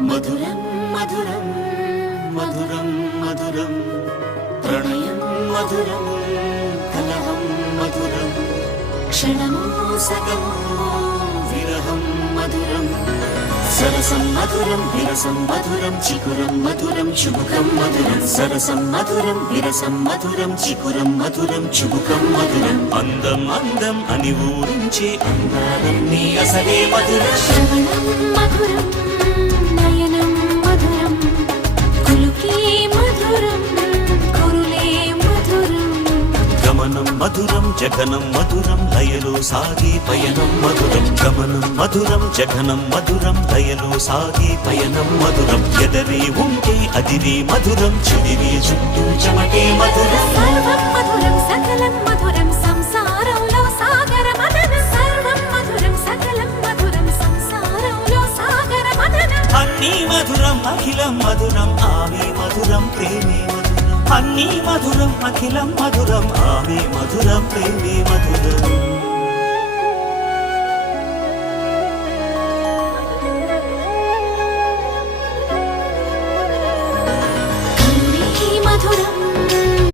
మధురం మధురం మధురం మధురం ప్రణయం మధురం కలహం మధురం క్షణమో సగమో విరహం మధురం సరసం మధురం విరసం మధురం చికురం మధురం చుబుకం మధురం సరసం మధురం విరసం మధురం చికురం మధురం చుబుకం మధురం అందం అందం అని ఊరించే అందాలన్నీ అసలే మధురం శ్రవణం మధురం నయనం మధురం కులుకే మధురం కురులే మధురం గమనం మధురం జగనం మధురం లయలో సాగే పయనం మధురం గమనం మధురం జగనం మధురం లయలో సాగే పయనం మధురం ఎదరే ఉంటే అదిరే మధురం చెదిరే చుట్టూ చెమటే మధురం సర్వం మధురం సకలం మధురం సంసారంలో సాగర మదనం సర్వం మధురం సకలం మధురం సంసారంలో సాగర మదనం అన్నీ మధురం అఖిలం మధురం ఆమె మధురం ప్రేమే మధురం అన్నీ మధురం అఖిలం మధురం ఆమె మధురం ప్రేమే మధురం